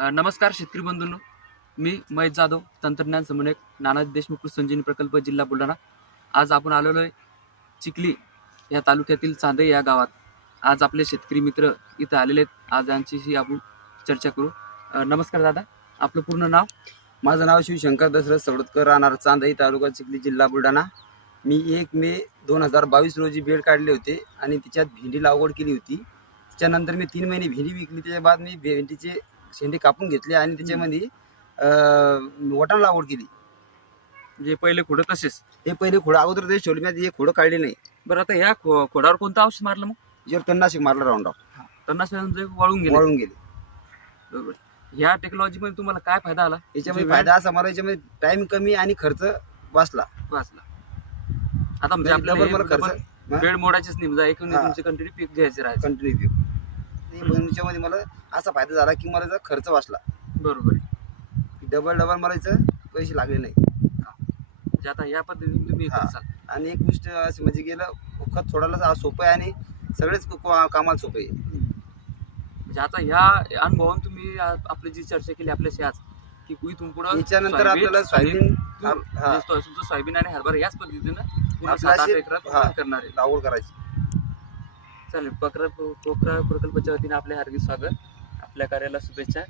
नमस्कार शेतकरी बंधूंनो. मी महेश जाधव तंत्रज्ञान समन्वयक नानाजी देशमुख संजीवनी प्रकल्प जिल्हा बुलढाणा. आज आपण आलेलो आहे चिखली या तालुक्यातील चांदई या गावात. आज आपले शेतकरी मित्र इथं आलेले आहेत. आज यांच्याशी आपण चर्चा करू. अ, नमस्कार दादा. आपलं पूर्ण नाव? माझं नाव शिवशंकर दशरथ सवडतकर राहणार चांदई तालुका चिखली जिल्हा बुलढाणा. मी एक मे दोन हजार बावीस रोजी बेड काढले होते आणि तिच्यात भेंडी लागवड केली होती. त्याच्यानंतर मी तीन महिने भेंडी विकली. त्याच्या बाद मी भेंडीचे शेंडे कापून घेतले आणि त्याच्यामध्ये अं, वटाण लागवड केली. म्हणजे पहिले खोडं तसेच. हे पहिले खोडं अगोदर ते शेवटी मी हे खोडं काढले नाही. बरं आता ह्या खो खोडावर कोणतं औषध मारलं मग? याच्यावर तणनाशक मारलं राऊंड तन्नाश वाळून गेले. वाळून गेले. बरोबर. ह्या टेक्नॉलॉजीमध्ये तुम्हाला काय फायदा आला? याच्यामध्ये म्हणजे फायदा असा मला याच्यामध्ये टाइम कमी आणि खर्च वाचला. वाचला. आता म्हणजे डबल मला आपल्याला खर्च वेळ मोडायचीच नाही. म्हणजे एकूण हा. तुमचे कंटिन्यू पीक घ्यायचे राहायचे. कंटिन्यू पण याच्यामध्ये मला असा फायदा झाला की मला खर्च वाचला. बरोबर. आहे. डबल डबल मला याचं पैसे लागले नाही. म्हणजे आता या पद्धतीने तुम्ही हा. करसाल. आणि एक गोष्ट अशी म्हणजे गेलं खत सोडायला सोपं आहे आणि सगळेच को- कामाला सोपं आहे. म्हणजे आता ह्या अनुभवातून तुम्ही आ- आपली जी चर्चा केली आपल्याशी आज की इथून पुढं याच्यानंतर सोयाबीन आपल्याला सोयाबीन हा, म्हणजे तुमचं सोयाबीन आणि हरभरा याच पद्धतीनं पूर्ण आपल्या सात आठ अशी- एकरात हा. करणार आहे. लागवड करायची. चालेल पकरा पोखरा प्रकल्पाच्या वतीने आपले हार्दिक स्वागत. आपल्या कार्याला शुभेच्छा.